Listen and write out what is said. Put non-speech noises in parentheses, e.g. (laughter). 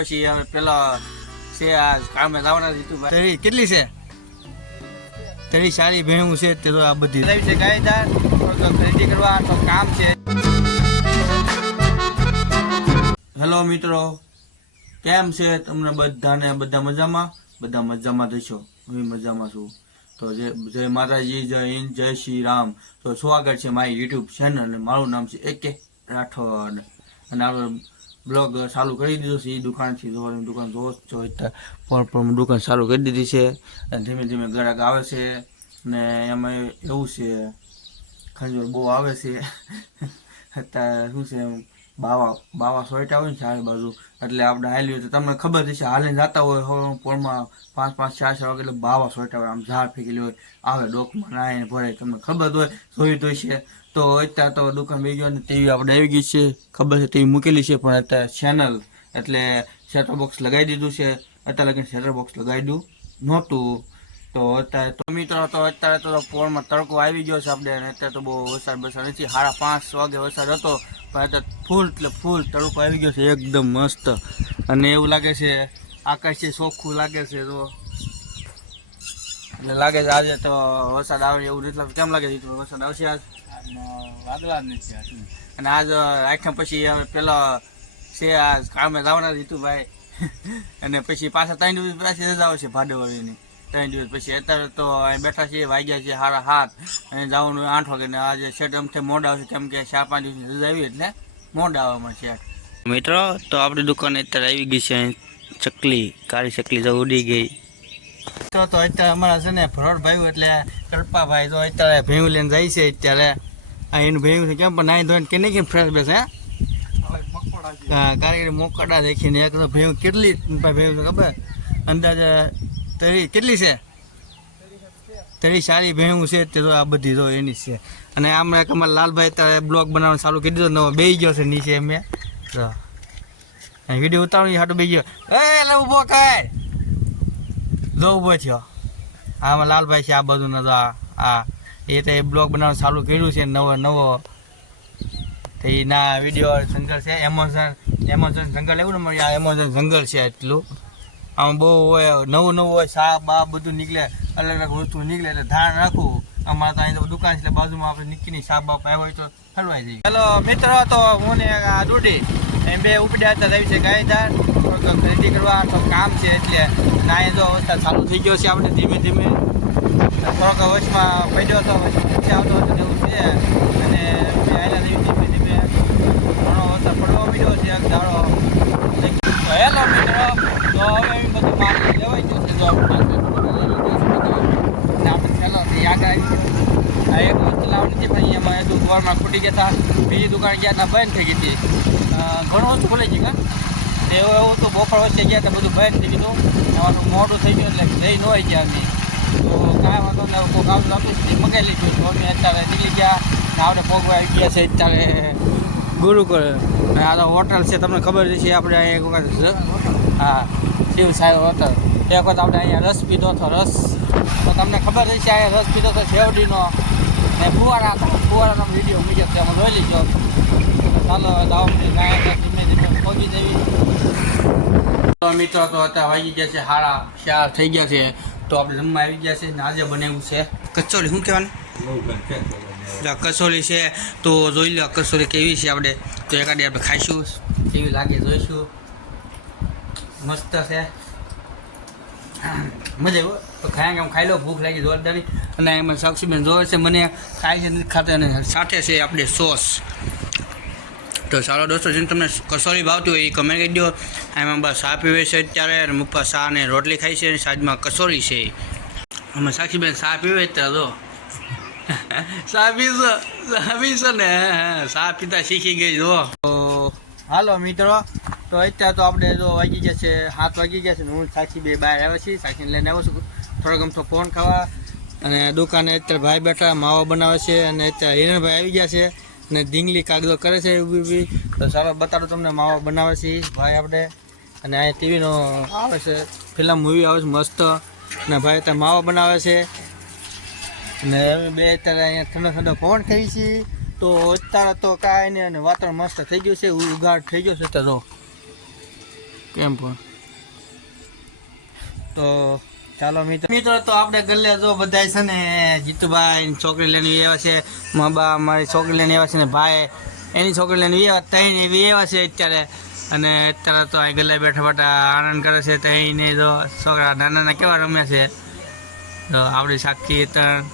પછી હવે પેલો છે આ કામે લાવવાના જીતુભાઈ તરી કેટલી છે? તરી સારી ભેણું છે તે તો આ બધી. લાવી છે ગાયદાર તો ખરીદી કરવા તો કામ છે. હેલો મિત્રો કેમ છે તમને બધાને? બધા મજામાં? બધા મજામાં થશો હું મજામાં છું. તો જય જય માતાજી જય હિન્દ જય શ્રી રામ. તો સ્વાગત છે મારી યુટ્યુબ ચેનલ અને મારું નામ છે એકે રાઠોડ. અને આપણે બ્લોગ ચાલુ કરી દીધો છે એ દુકાનથી જોવાની દુકાન જોવો છો પણ પણ દુકાન ચાલુ કરી દીધી છે, અને ધીમે ધીમે ગ્રાહક આવે છે, ને એમાં એવું છે, ખંજોર બહુ આવે છે. (laughs) અત્યારે શું છે બાવા બાવા સોઈટ હોય ને ચારે બાજુ. એટલે આપણે હાલી હોય તો તમને ખબર છે હાલીને જતા હોય હવે પોળમાં પાંચ પાંચ, ચાર ચાર વાગે એટલે બાવા સોઈટ હોય, આમ ઝાડ ફેંકેલી હોય, આવે ડોકમાં નાહીને ભરે તમને ખબર હોય જોઈ તો છે તો અત્યારે તો દુકાન બેસી ગયો ને ટીવી આપણે આવી ગઈ છે, ખબર છે ટીવી મૂકેલી છે, પણ અત્યારે ચેનલ એટલે સેટર બોક્સ લગાવી દીધું છે. અત્યારે લગીને સેટર બોક્સ લગાવી દઉં નહોતું. તો અત્યારે તો મિત્રો, તો અત્યારે તો પોળમાં તડકો આવી ગયો છે આપણે, અને અત્યારે તો બહુ વરસાદ બરસાદ નથી. સાડા પાંચ વાગે વરસાદ હતો. પણ ફૂલ એટલે ફૂલ તડકો આવી ગયો છે, એકદમ મસ્ત. અને એવું લાગે છે, આકાશ છે ચોખ્ખું લાગે છે તો. એટલે લાગે છે આજે તો વરસાદ આવે એવું રીતે કેમ લાગે છે વરસાદ આવશે આજ? વાદળા નથી અને આજ રાખ્યા પછી હવે પેલો છે આ કામે લાવવાના જીતુભાઈ (laughs) અને પછી પાછા ત્રણ દિવસ પાછી રજા આવશે ભાડેવાળીની ત્રણ દિવસ પછી. અત્યારે તો અહીં બેઠા છીએ વાગ્યા છે સારા હાથ અને જવાનું આઠ વાગે આજે શેઠ અમથે મોડા આવશે કેમ કે ચાર પાંચ દિવસની રજા આવી એટલે મોડા આવવામાં શેઠ મિત્રો તો આપણી દુકાન અત્યારે આવી ગઈ છે. ચકલી કાળી ચકલી તો ઉડી ગઈ. તો તો અત્યારે અમારા છે ને ભરોડભાઈ એટલે કલ્પાભાઈ તો અત્યારે ભેવું લઈને જાય છે અત્યારે. આ એનું ભેવું છે કેમ? પણ નાઈ ધોઈને કે નહીં કેમ ફ્રેશ બેસે કારીગર મોકડા દેખીને એક તો ભેવું કેટલી ભેવું છે ખબર? અંદાજે તરી કેટલી છે? તરી સારી ભેવું છે, તે તો આ બધી તો એની છે. અને આમ એક અમારા લાલભાઈ અત્યારે બ્લોગ બનાવવાનું ચાલુ કરી દીધો નવો બે ગયો છે નીચે મેં તો વીડિયો ઉતારવાની હાટું બે ગયો. એ ઊભો કાય જો ઊભો થયો. આમાં લાલભાઈ છે, આ બધું નતો આ એ તો એ બ્લોગ બનાવવાનું ચાલુ કર્યું છે નવો નવો. તો એના વીડિયો જંગલ છે, એમેઝોન એમેઝોન જંગલ એવું ને મળ્યું આ એમેઝોન જંગલ છે એટલું. આમાં બહુ હોય, નવું નવું હોય સાપ બાપ બધું નીકળે, અલગ અલગ વસ્તુ નીકળે, એટલે ધ્યાન રાખવું. અમારે તો અહીં દુકાન છે, એટલે બાજુમાં આપણે નીકળીને સાપ બાપ આવ્યો હોય તો હલવાઈ જઈએ. હેલો મિત્રો, તો હું ને આ દૂડી એમ બે ઉપડ્યા હતા રહી છે ગાયદાર ખરીદી કરવા, તો કામ છે એટલે નાય જો અવસ્થા ચાલુ થઈ ગયો છે આપણે ધીમે ધીમે. થોડોક વચમાં પડ્યો હતો વચમાં આવતો હતો એવું છે અને બે આયલા જેવી ધીમે ધીમે ઘણો વરસાદ પડવા મળ્યો છે એક દાડો તો હેલો મિત્રો તો હવે એમ બધું માલ ખૂટી ગયા હતા બીજી દુકાન ગયા હતા બંધ થઈ ગઈ હતી ઘણું વસ્તુ ખુલી ગયું હા એવું એવું તો બપોર વચ્ચે ગયા હતા બધું બંધ થઈ ગયું એવાનું મોડું થઈ ગયું એટલે લઈ ન હોય ગયા અમે તો કાંઈ વાંધો નહીં કોઈક આવતું હતું તે મગાઈ લીધું તો અમે અત્યારે નીકળી ગયા ને આપણે ભોગવા આવી ગયા છે અત્યારે ગુરુકુળ આ તો હોટલ છે, તમને ખબર છે આપણે અહીંયા એક વખત હા શિવ સાહેબ હોટલ એક વખત આપણે અહીંયા રસ પીધો હતો, રસ. તો તમને ખબર હશે અહીંયા રસ પીધો હતો શેવડીનો ને ફુવારા હતા. ફુવારાનો વીડિયો છે એમાં જોઈ લીધો ચાલો દાવડી ધીમે ધીમે પહોંચી દેવી મિત્રો, તો અત્યારે વાગી ગયા છે હારા ચાર, થઈ ગયા છે. તો આપણે જમવા આવી ગયા છે ને આજે બનાવ્યું છે કચોરી. શું કહેવાનું? કચોરી છે. તો જોઈ લો કચોરી કેવી છે આપણે. તો એકાદી આપણે ખાઈશું, કેવી લાગે જોઈશું. મસ્ત છે. મજા તો ખાયા કેમ ખાઈ લો, ભૂખ લાગી જોરદારી. અને એમાં સાક્ષીબેન જોવે છે, મને ખાય છે ખાતે, અને સાથે છે આપણે સોસ. તો સારો દોસ્તો જેને તમને કસોરી ભાવતી હોય એ કમેન્ટ કરી દો. એમાં બસ સા પીવે છે અત્યારે, અને મુપ્પા ચા અને રોટલી ખાય છે, અને સાઈડમાં કસોરી છે. અમે સાક્ષીબેન ચા પીવે અત્યારે જો સા પીશો, ચા પીશો ને. ચા પીતા શીખી ગઈ જો તો, હાલો મિત્રો તો અત્યારે તો આપણે જો વાગી ગયા છે, સાત વાગી ગયા છે ને હું સાક્ષી બે બહાર આવ્યા છીએ સાક્ષીને લઈને આવ્યો છું. થોડોક અમથો ફોન ખાવા અને દુકાને અત્યારે ભાઈ બેઠા, માવો બનાવે છે અને અત્યારે હિરણભાઈ આવી ગયા છે અને ધીંગલી કાગદો કરે છે ઊભી ઊભી. તો સારો બતાડો તમને માવો બનાવે છે ભાઈ આપણે. અને અહીંયા ટીવીનો આવે છે ફિલ્મ મૂવી આવે છે, મસ્ત. અને ભાઈ અત્યારે માવો બનાવે છે. અને બે અત્યારે અહીંયા ઠંડો ઠંડો ફોન ખાઈ છીએ. તો અત્યારે તો કાંઈ નહીં અને વાતાવરણ મસ્ત થઈ ગયું છે ઉગાડ થઈ ગયો છે અત્યારે કેમ પણ? તો ચાલો મિત્રો મિત્રો, તો આપણે ગલ્લે જો બધા છે ને, જીતુભાઈ છોકરી લઈને એવા છે, મા બા મારી છોકરી લઈને એવા છે ને, ભાઈ એની છોકરી લઈને એવા ત્રણ એવી એવા છે અત્યારે. અને અત્યારે તો આ ગલ્લે બેઠા બેઠા આનંદ કરે છે ત્રણે જો છોકરા નાના નાના કેવા રમે છે. તો આપણી સાક્ષી ત્રણ